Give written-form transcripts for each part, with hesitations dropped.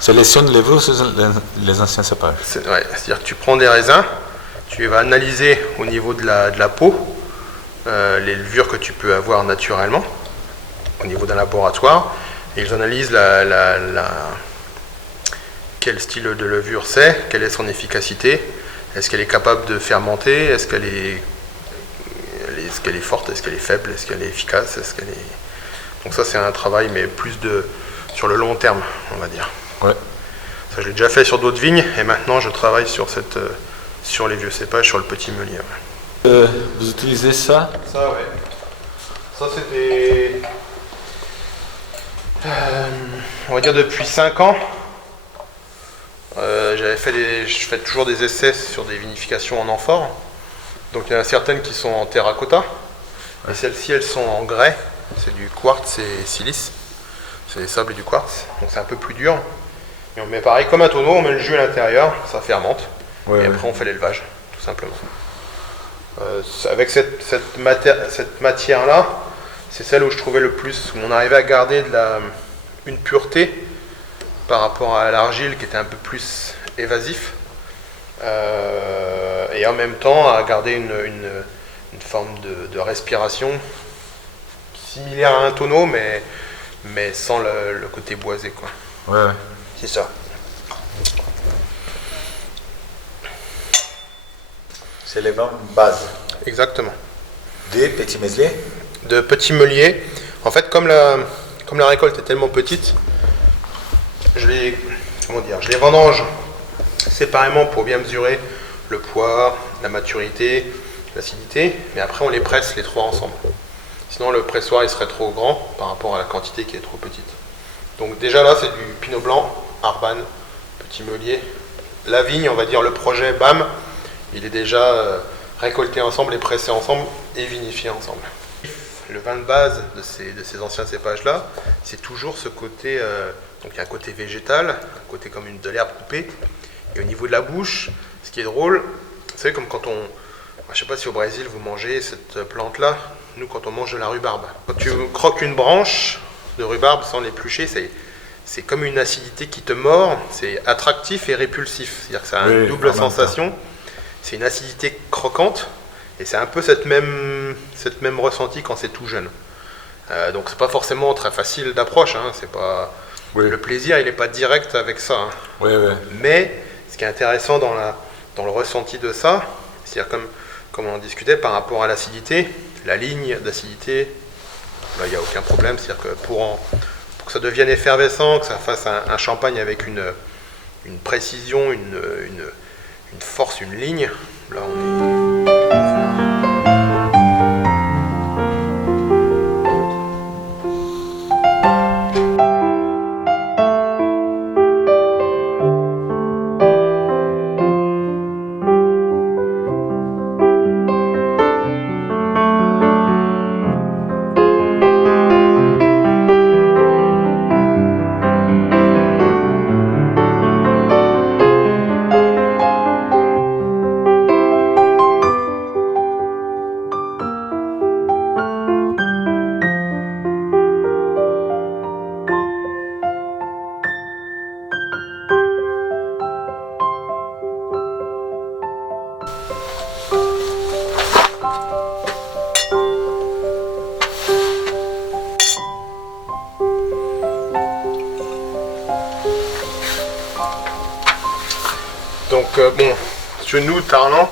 Sélectionne les vieux sur les anciens cépages. Ouais, c'est-à-dire que tu prends des raisins, tu vas analyser au niveau de la peau les levures que tu peux avoir naturellement au niveau d'un laboratoire, et ils analysent quel style de levure c'est, quelle est son efficacité, est-ce qu'elle est capable de fermenter, est-ce qu'elle est forte, est-ce qu'elle est faible, est-ce qu'elle est efficace, Donc ça c'est un travail mais plus sur le long terme, on va dire. Ouais. Ça je l'ai déjà fait sur d'autres vignes et maintenant je travaille sur les vieux cépages, sur le petit meunier. Ouais. Vous utilisez ça? Ça ouais. Ça c'est des... on va dire depuis 5 ans. Je fais toujours des essais sur des vinifications en amphore. Donc il y en a certaines qui sont en terracotta, et celles-ci elles sont en grès, c'est du quartz et silice, c'est des sables et du quartz, donc c'est un peu plus dur. Et on met pareil comme un tonneau, on met le jus à l'intérieur, ça fermente, et après on fait l'élevage, tout simplement. Avec cette matière-là, c'est celle où je trouvais le plus, où on arrivait à garder une pureté par rapport à l'argile qui était un peu plus évasif, et en même temps à garder une forme de respiration similaire à un tonneau, mais sans le côté boisé, quoi. Ouais. C'est ça. C'est les mêmes bases. Exactement. Des petits mesliers. De petits meuliers. En fait, comme la récolte est tellement petite, je les vendange séparément pour bien mesurer le poids, la maturité, l'acidité, mais après on les presse les trois ensemble. Sinon le pressoir il serait trop grand par rapport à la quantité qui est trop petite. Donc déjà là c'est du pinot blanc, Arban, petit meunier. La vigne, on va dire le projet BAM, il est déjà récolté ensemble et pressé ensemble et vinifié ensemble. Le vin de base de ces anciens cépages là, c'est toujours ce côté, donc il y a un côté végétal, un côté comme de l'herbe coupée, et au niveau de la bouche, ce qui est drôle, vous savez comme quand je ne sais pas si au Brésil vous mangez cette plante là, nous quand on mange de la rhubarbe, quand tu croques une branche de rhubarbe sans l'éplucher, c'est comme une acidité qui te mord, c'est attractif et répulsif, c'est-à-dire que ça a une double sensation, c'est une acidité croquante, et c'est un peu cette même ressenti quand c'est tout jeune. Donc c'est pas forcément très facile d'approche, hein, c'est pas... Le plaisir il n'est pas direct avec ça. Hein. Mais ce qui est intéressant dans le ressenti de ça, c'est-à-dire comme on en discutait par rapport à l'acidité, la ligne d'acidité, là il n'y a aucun problème, c'est-à-dire que pour que ça devienne effervescent, que ça fasse un champagne avec une précision, une force, une ligne, là on est... Donc bon, chez nous, Tarlan,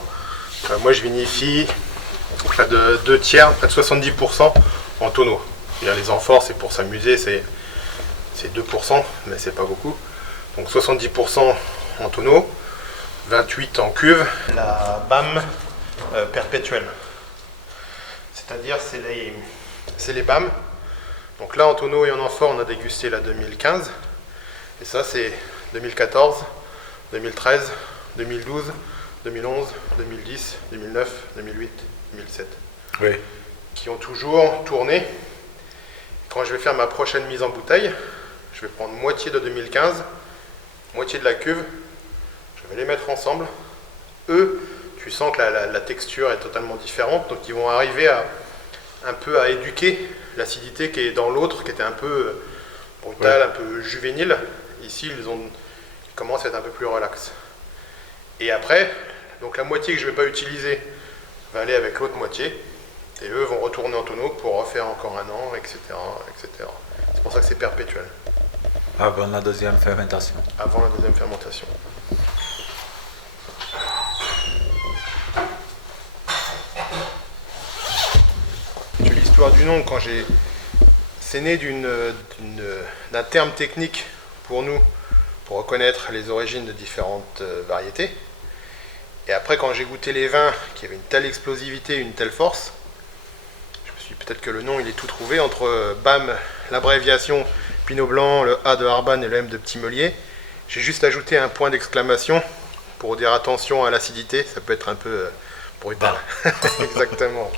moi je vinifie près de 2 tiers, près de 70% en tonneau. Les amphores, c'est pour s'amuser, c'est 2%, mais c'est pas beaucoup. Donc 70% en tonneau, 28% en cuve. La BAM perpétuelle. C'est-à-dire, c'est les BAM. Donc là, en tonneau et en amphore, on a dégusté la 2015. Et ça, c'est 2014. 2013, 2012, 2011, 2010, 2009, 2008, 2007. Oui. Qui ont toujours tourné. Quand je vais faire ma prochaine mise en bouteille, je vais prendre moitié de 2015, moitié de la cuve, je vais les mettre ensemble. Eux, tu sens que la texture est totalement différente, donc ils vont arriver un peu à éduquer l'acidité qui est dans l'autre, qui était un peu brutale, un peu juvénile. Ici, ils commencent à être un peu plus relax. Et après, donc la moitié que je ne vais pas utiliser va aller avec l'autre moitié. Et eux vont retourner en tonneau pour refaire encore un an, etc. etc. C'est pour ça que c'est perpétuel. Avant la deuxième fermentation. Avant la deuxième fermentation. L'histoire du nom, c'est né d'un terme technique pour nous, pour reconnaître les origines de différentes variétés. Et après, quand j'ai goûté les vins qui avaient une telle explosivité, une telle force, je me suis dit peut-être que le nom il est tout trouvé entre BAM, l'abréviation Pinot Blanc, le A de Harban et le M de Petit Meulier. J'ai juste ajouté un point d'exclamation pour dire attention à l'acidité, ça peut être un peu brutal. Exactement.